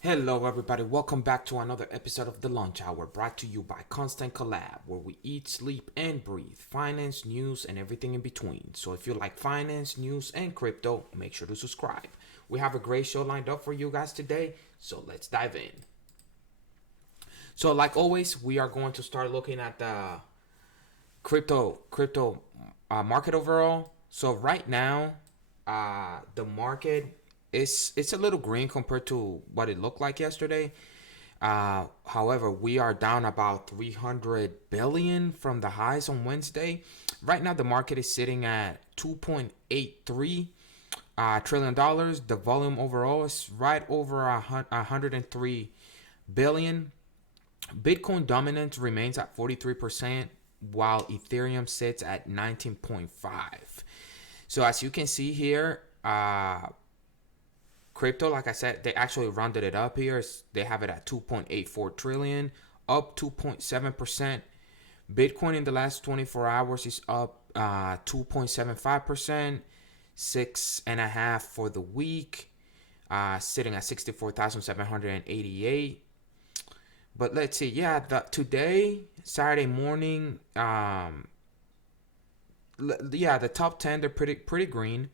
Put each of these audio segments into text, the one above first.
Hello, everybody. Welcome back to another episode of The Lunch Hour, brought to you by Constant Collab, where we eat, sleep, and breathe finance, news, and everything in between. So, if you like finance, news, and crypto, make sure to subscribe. We have a great show lined up for you guys today, so let's dive in. So, like always, we are going to start looking at the crypto market overall. So, right now, the market it's a little green compared to what it looked like yesterday. However, we are down about 300 billion from the highs on Wednesday. Right now, the market is sitting at 2.83 trillion dollars. The volume overall is right over 103 billion. Bitcoin dominance remains at 43%, while Ethereum sits at 19.5. So as you can see here, crypto, like I said, they actually rounded it up here. They have it at 2.84 trillion, up 2.7%. Bitcoin in the last 24 hours is up 2.75%, 6.5% for the week, sitting at 64,788. But let's see, yeah, today, Saturday morning, the top 10, they're pretty green.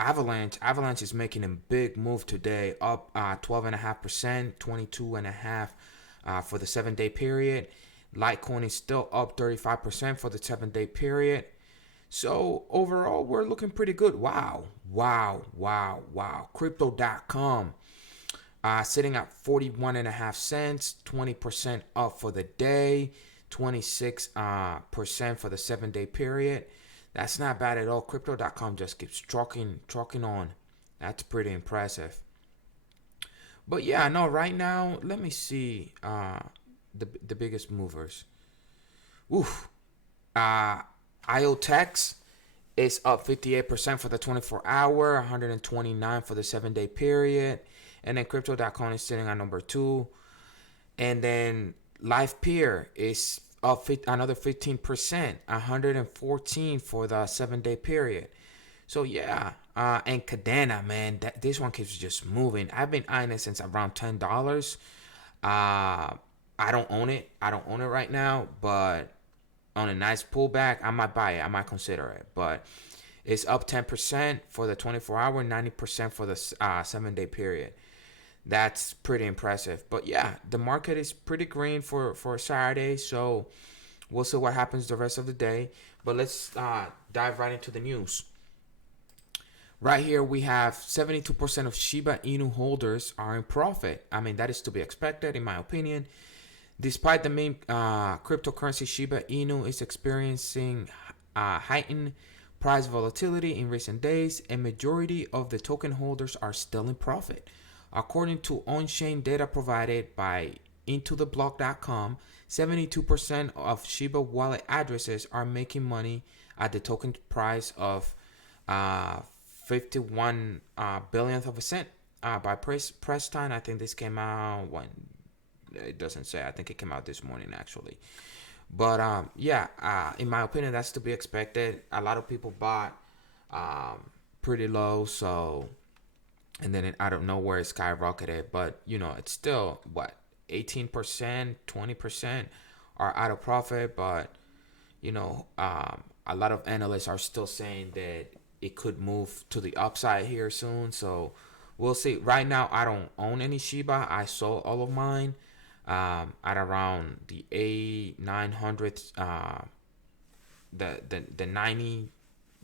Avalanche is making a big move today, up 12.5%, 22.5% for the 7 day period. Litecoin is still up 35% for the 7 day period. So overall, we're looking pretty good. Wow. Crypto.com sitting at 41.5 cents, 20% up for the day, 26% for the 7 day period. That's not bad at all. Crypto.com just keeps trucking on. That's pretty impressive. But yeah, no, right now, let me see the biggest movers. Oof. IOTEX is up 58% for the 24 hour, 129 for the 7 day period. And then Crypto.com is sitting on number 2. And then LivePeer is up another 15%, 114 for the 7 day period. So yeah, and Cadena, man, this one keeps just moving. I've been eyeing it since around $10. I don't own it. I don't own it right now, but on a nice pullback, I might buy it. I might consider it. But it's up 10% for the 24 hour, 90% for the 7 day period. That's pretty impressive. But yeah, the market is pretty green for Saturday. So we'll see what happens the rest of the day. But let's dive right into the news. Right here, we have 72% of Shiba Inu holders are in profit. I mean, that is to be expected, in my opinion. Despite the main cryptocurrency, Shiba Inu is experiencing heightened price volatility in recent days, a majority of the token holders are still in profit. According to on-chain data provided by IntoTheBlock.com, 72% of Shiba wallet addresses are making money at the token price of 51 billionth of a cent by press time. I think this came out when it doesn't say. I think it came out this morning actually. But in my opinion, that's to be expected. A lot of people bought pretty low, so and then out of nowhere it skyrocketed. But it's still 18%, 20% are out of profit. But a lot of analysts are still saying that it could move to the upside here soon. So we'll see. Right now, I don't own any Shiba. I sold all of mine at around the 900th, the 90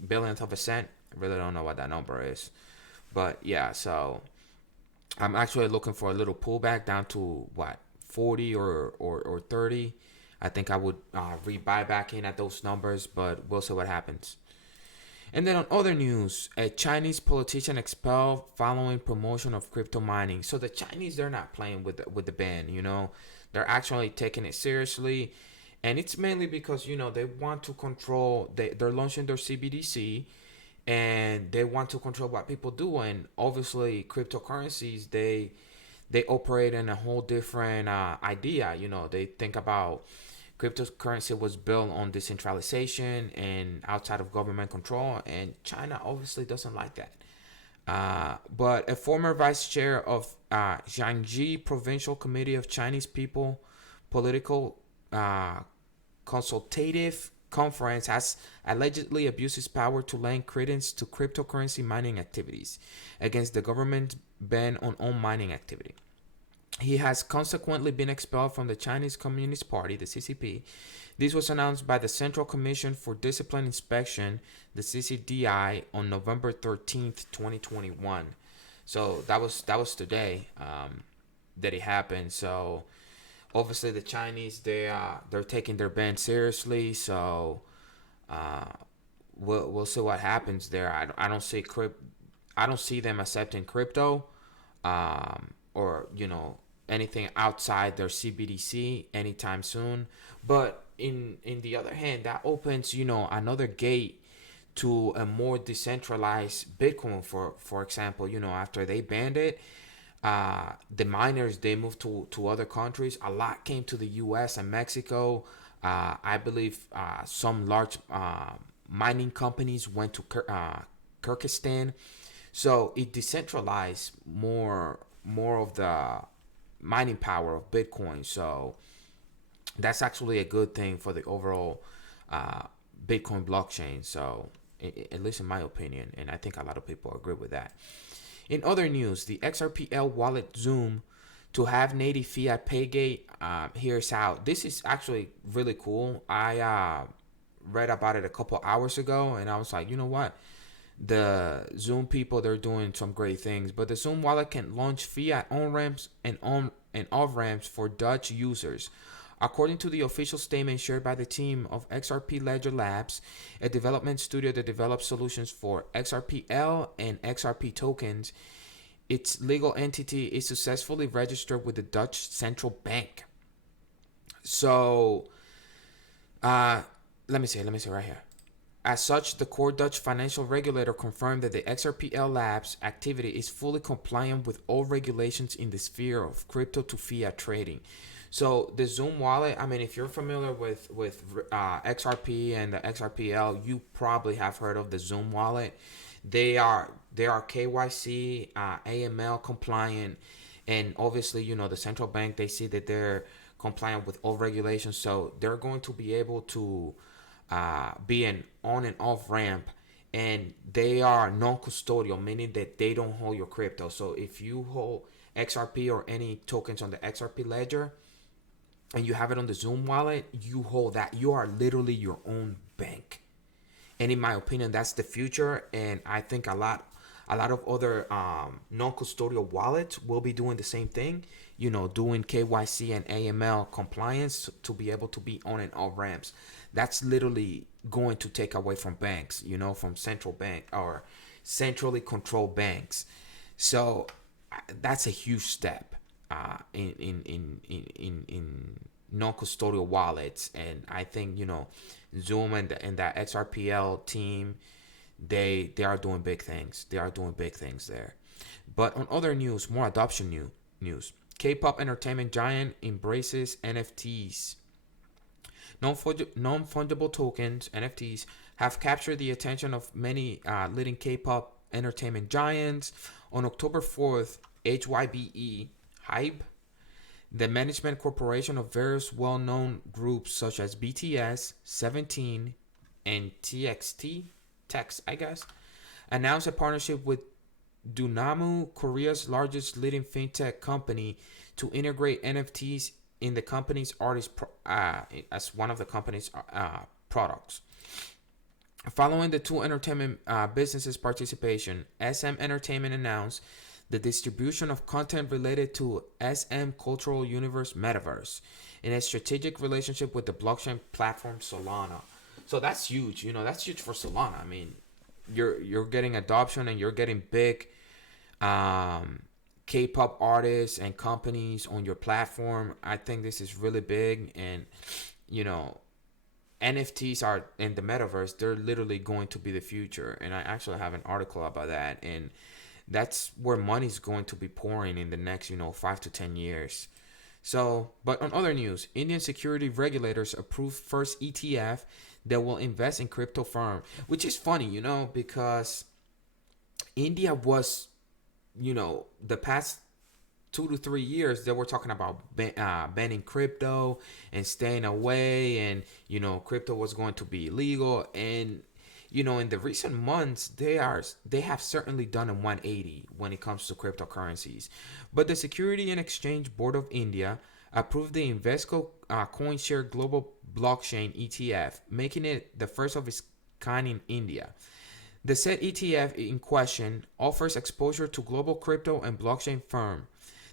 billionth of a cent. I really don't know what that number is. But yeah, so I'm actually looking for a little pullback down to 40 or 30. I think I would rebuy back in at those numbers, but we'll see what happens. And then on other news, a Chinese politician expelled following promotion of crypto mining. So the Chinese, they're not playing with the ban, They're actually taking it seriously. And it's mainly because, they want to control, they're launching their CBDC and they want to control what people do. And obviously cryptocurrencies, they operate in a whole different idea. They think about cryptocurrency was built on decentralization and outside of government control, and China obviously doesn't like that. But a former vice chair of Jiangxi Provincial Committee of Chinese People Political Consultative Conference has allegedly abused his power to lend credence to cryptocurrency mining activities against the government's ban on all mining activity. He has consequently been expelled from the Chinese Communist Party, the CCP. This was announced by the Central Commission for Discipline Inspection, the CCDI, on November 13th, 2021. So that was today that it happened. So obviously the Chinese, they're taking their ban seriously. So we'll see what happens there. I don't see them accepting crypto, or anything outside their CBDC anytime soon. But in the other hand, that opens another gate to a more decentralized Bitcoin. For example, after they banned it, the miners, they moved to other countries. A lot came to the U.S. and Mexico. I believe some large mining companies went to Kyrgyzstan. So it decentralized more of the mining power of Bitcoin. So that's actually a good thing for the overall Bitcoin blockchain. So at least in my opinion, and I think a lot of people agree with that. In other news, the XRPL wallet XUMM to have native fiat Paygate, here's how. This is actually really cool. I read about it a couple hours ago, and I was like, you know what? The XUMM people, they're doing some great things. But the XUMM wallet can launch fiat on ramps and off ramps for Dutch users. According to the official statement shared by the team of XRP Ledger Labs, a development studio that develops solutions for XRPL and XRP tokens, its legal entity is successfully registered with the Dutch Central Bank. So, let me see right here. As such, the core Dutch financial regulator confirmed that the XRPL Labs activity is fully compliant with all regulations in the sphere of crypto to fiat trading. So the XUMM wallet, I mean, if you're familiar with XRP and the XRPL, you probably have heard of the XUMM wallet. They are KYC, AML compliant, and obviously, the central bank, they see that they're compliant with all regulations, so they're going to be able to be an on and off ramp, and they are non-custodial, meaning that they don't hold your crypto. So if you hold XRP or any tokens on the XRP ledger and you have it on the XUMM wallet, you hold that. You are literally your own bank. And in my opinion, that's the future. And I think a lot of other non-custodial wallets will be doing the same thing, doing KYC and AML compliance to be able to be on and off ramps. That's literally going to take away from banks, from central bank or centrally controlled banks. So that's a huge step in non-custodial wallets. And I think XUMM and that XRPL team, they are doing big things. They are doing big things there. But on other news, more adoption news. Kpop entertainment giant embraces NFTs. Non-fungible tokens, NFTs, have captured the attention of many leading Kpop entertainment giants. On October 4th, SHIB, the management corporation of various well-known groups such as BTS, 17, and Text, I guess, announced a partnership with Dunamu, Korea's largest leading fintech company, to integrate NFTs in the company's as one of the company's products. Following the two entertainment businesses' participation, SM Entertainment announced the distribution of content related to SM Cultural Universe Metaverse in a strategic relationship with the blockchain platform Solana. So that's huge. That's huge for Solana. I mean, you're getting adoption and you're getting big K-pop artists and companies on your platform. I think this is really big, and NFTs are in the metaverse. They're literally going to be the future, and I actually have an article about that, and that's where money's going to be pouring in the next 5 to 10 years. So, but on other news, Indian security regulators approved first ETF that will invest in crypto firm, which is funny, because India was, the past 2 to 3 years, they were talking about banning crypto and staying away, and crypto was going to be illegal. And in the recent months, they have certainly done a 180 when it comes to cryptocurrencies. But the Security and Exchange Board of India approved the Invesco CoinShare Global Blockchain ETF, making it the first of its kind in India. The said ETF in question offers exposure to global crypto and blockchain firm.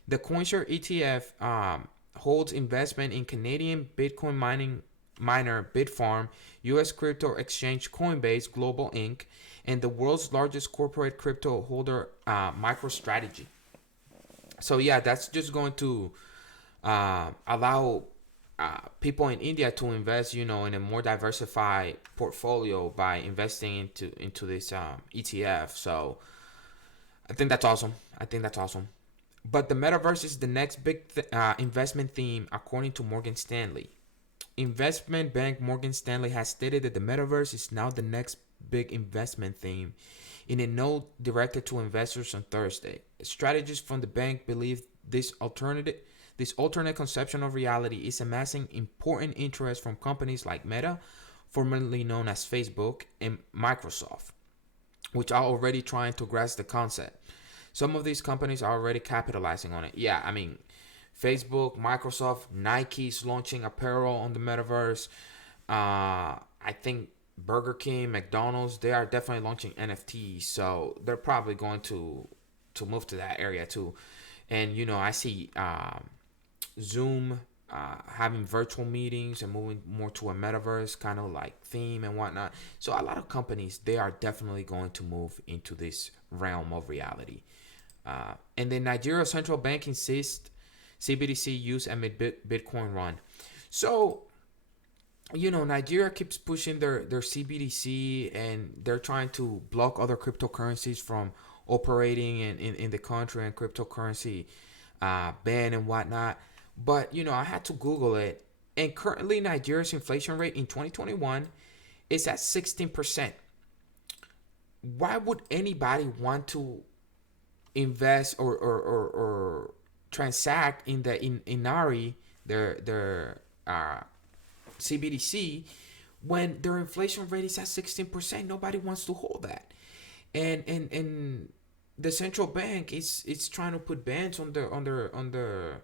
The CoinShare ETF holds investment in Canadian Bitcoin miner Bitfarm, U.S. crypto exchange Coinbase Global Inc., and the world's largest corporate crypto holder, MicroStrategy. So yeah, that's just going to allow people in India to invest, in a more diversified portfolio by investing into this ETF. So I think that's awesome. But the metaverse is the next big investment theme, according to Morgan Stanley. Investment bank Morgan Stanley has stated that the metaverse is now the next big investment theme. In a note directed to investors on Thursday, strategists from the bank believe this alternate conception of reality is amassing important interest from companies like Meta, formerly known as Facebook, and Microsoft, which are already trying to grasp the concept. Some of these companies are already capitalizing on it. Yeah, I mean, Facebook, Microsoft, Nike's launching apparel on the metaverse. I think Burger King, McDonald's, they are definitely launching NFTs. So they're probably going to move to that area too. And, I see Zoom having virtual meetings and moving more to a metaverse kind of like theme and whatnot. So a lot of companies, they are definitely going to move into this realm of reality. And then Nigerian Central Bank insists CBDC use amid Bitcoin run. So, Nigeria keeps pushing their CBDC, and they're trying to block other cryptocurrencies from operating in the country, and cryptocurrency ban and whatnot. But, I had to Google it. And currently, Nigeria's inflation rate in 2021 is at 16%. Why would anybody want to invest or transact in the Inari, their CBDC, when their inflation rate is at 16%? Nobody wants to hold that. And the central bank is trying to put bans on the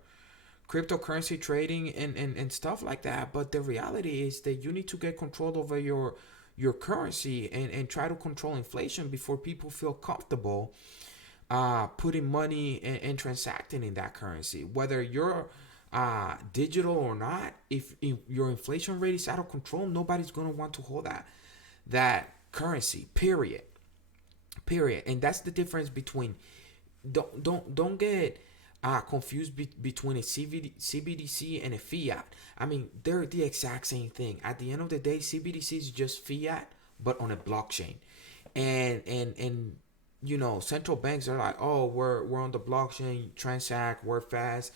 cryptocurrency trading and stuff like that. But the reality is that you need to get control over your currency and try to control inflation before people feel comfortable putting money and transacting in that currency. Whether you're digital or not, if your inflation rate is out of control, nobody's going to want to hold that currency, period. And that's the difference between, don't get confused between a CBDC and a fiat. I mean, they're the exact same thing. At the end of the day, CBDC is just fiat, but on a blockchain. And central banks are like, oh, we're on the blockchain, transact, we're fast.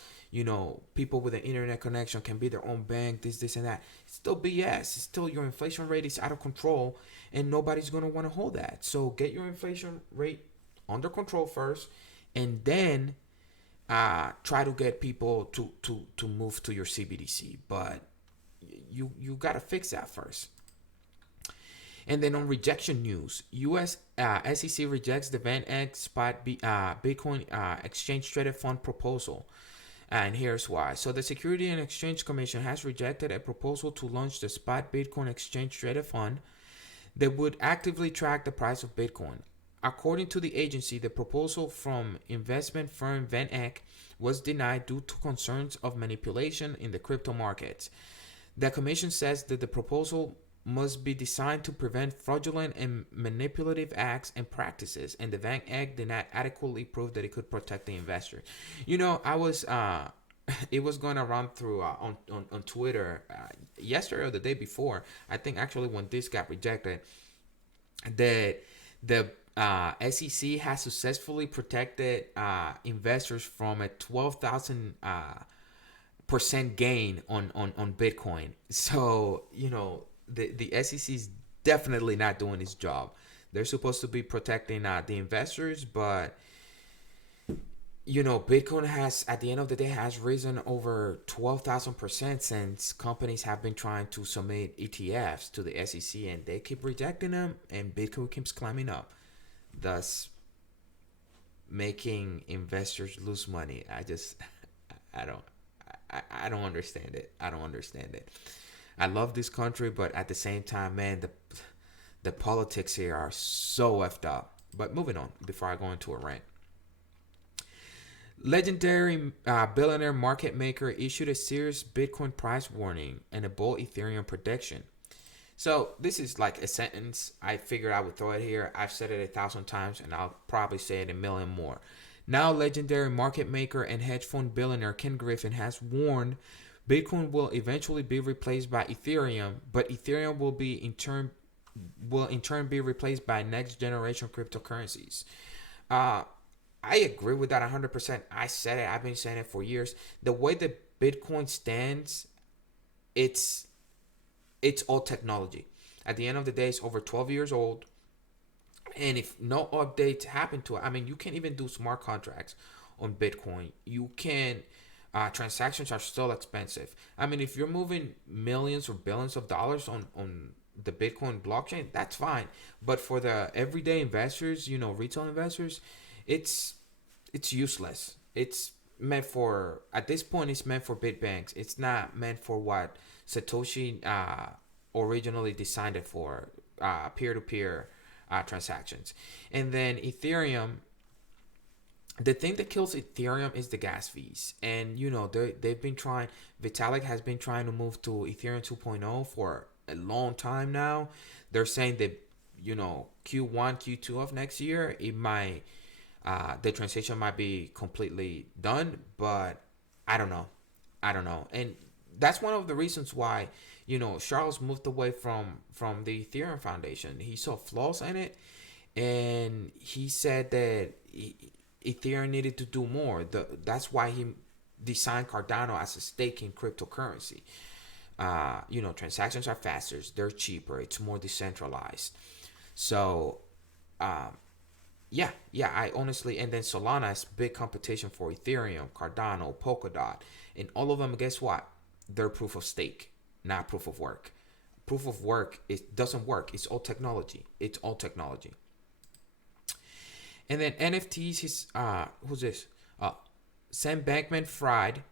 People with an internet connection can be their own bank, this and that. It's still BS. It's still, your inflation rate is out of control, and nobody's gonna want to hold that. So get your inflation rate under control first, and then try to get people to move to your CBDC. But you gotta fix that first. And then on rejection news, U.S. SEC rejects the VanEck spot Bitcoin exchange traded fund proposal. And here's why. So the Security and Exchange Commission has rejected a proposal to launch the spot Bitcoin exchange traded fund that would actively track the price of Bitcoin. According to the agency, the proposal from investment firm VanEck was denied due to concerns of manipulation in the crypto markets. The commission says that the proposal must be designed to prevent fraudulent and manipulative acts and practices, and the VanEck did not adequately prove that it could protect the investor. I was it was going around through on Twitter yesterday or the day before, I think actually, when this got rejected, that the SEC has successfully protected investors from a 12,000% gain on Bitcoin. So the SEC is definitely not doing its job. They're supposed to be protecting the investors, but Bitcoin has, at the end of the day, has risen over 12,000% since companies have been trying to submit ETFs to the SEC, and they keep rejecting them, and Bitcoin keeps climbing up, thus making investors lose money. I don't, I don't understand it. I don't understand it. I love this country, but at the same time, man, the politics here are so effed up. But moving on, before I go into a rant. Legendary billionaire market maker issued a serious Bitcoin price warning and a bold Ethereum prediction. So this is like a sentence. I figured I would throw it here. I've said it 1,000 times, and I'll probably say it a million more. Now, legendary market maker and hedge fund billionaire Ken Griffin has warned Bitcoin will eventually be replaced by Ethereum, but Ethereum will in turn be replaced by next generation cryptocurrencies. I agree with that 100%. I said it. I've been saying it for years. The way that Bitcoin stands, it's old technology. At the end of the day, it's over 12 years old. And if no updates happen to it, I mean, you can't even do smart contracts on Bitcoin. You can, transactions are still expensive. I mean, if you're moving millions or billions of dollars on the Bitcoin blockchain, that's fine. But for the everyday investors, retail investors, it's useless. It's meant for, at this point, it's meant for big banks. It's not meant for what Satoshi originally designed it for, peer-to-peer transactions. And then Ethereum, the thing that kills Ethereum is the gas fees. And they've been trying, Vitalik has been trying to move to Ethereum 2.0 for a long time now. They're saying that Q1, Q2 of next year, it might, the transition might be completely done, but I don't know. And that's one of the reasons why Charles moved away from the Ethereum Foundation. He saw flaws in it, and he said that Ethereum needed to do more. That's why he designed Cardano as a staking cryptocurrency. Transactions are faster, they're cheaper, it's more decentralized. So, I honestly, and then Solana is big competition for Ethereum, Cardano, Polkadot, and all of them. Guess what? They're proof of stake, not proof of work. Proof of work, it doesn't work. It's all technology. And then NFTs. Who's this? Sam Bankman-Fried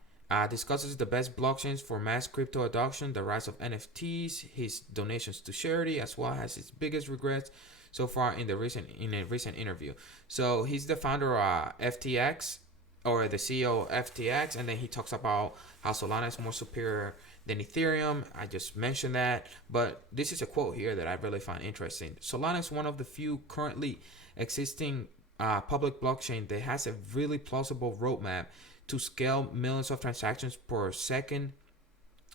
discusses the best blockchains for mass crypto adoption, the rise of NFTs, his donations to charity, as well as his biggest regrets so far in a recent interview. So he's the founder of FTX, or the CEO of FTX, and then he talks about how Solana is more superior than Ethereum. I just mentioned that, but this is a quote here that I really find interesting. Solana is one of the few currently existing public blockchain that has a really plausible roadmap to scale millions of transactions per second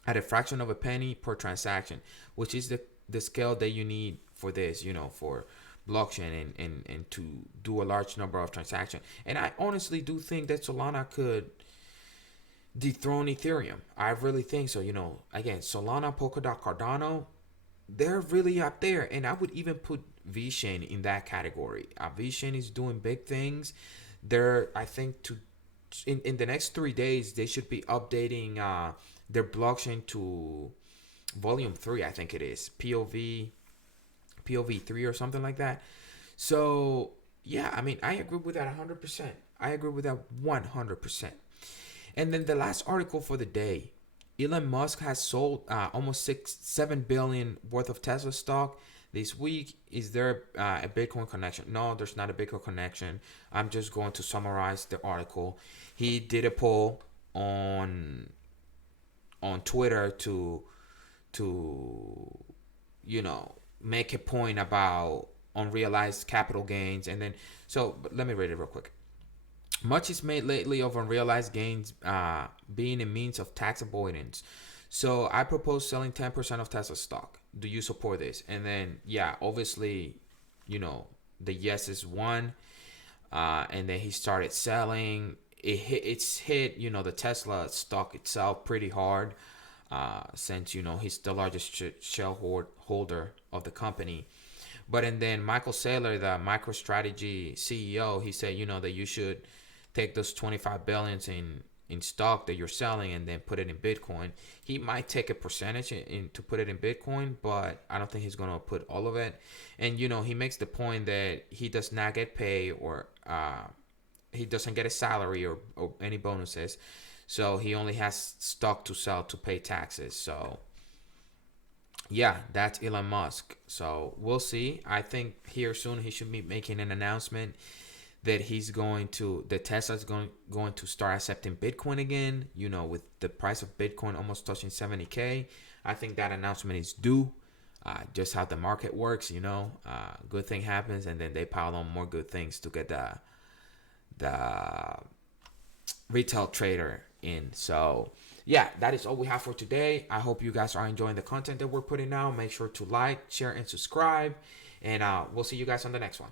at a fraction of a penny per transaction, which is the scale that you need for this, for blockchain and to do a large number of transactions. And I honestly do think that Solana could dethrone Ethereum. I really think so. Again, Solana, Polkadot, Cardano, they're really up there. And I would even put VeChain in that category. VeChain is doing big things. I think in the next 3 days, they should be updating their blockchain to volume 3, I think it is. POV 3 or something like that. So, yeah, I mean, I agree with that 100%. I agree with that 100%. And then the last article for the day, Elon Musk has sold almost $7 billion worth of Tesla stock this week. Is there a Bitcoin connection? No, there's not a Bitcoin connection. I'm just going to summarize the article. He did a poll on Twitter to make a point about unrealized capital gains. And then, but let me read it real quick. Much is made lately of unrealized gains being a means of tax avoidance. So I propose selling 10% of Tesla stock. Do you support this? And then, yeah, obviously, the yeses won. And then he started selling. It's hit, the Tesla stock itself pretty hard. Since he's the largest shareholder of the company. But and then Michael Saylor, the MicroStrategy CEO, he said, that you should take those 25 billions in stock that you're selling and then put it in Bitcoin. He might take a percentage to put it in Bitcoin, but I don't think he's going to put all of it. And he makes the point that he does not get paid, or he doesn't get a salary or any bonuses, so he only has stock to sell to pay taxes. So yeah, that's Elon Musk. So we'll see. I think here soon he should be making an announcement that Tesla's going to start accepting Bitcoin again, with the price of Bitcoin almost touching 70K. I think that announcement is due. Just how the market works, good thing happens, and then they pile on more good things to get the retail trader in. So yeah, that is all we have for today. I hope you guys are enjoying the content that we're putting out. Make sure to like, share, and subscribe, and we'll see you guys on the next one.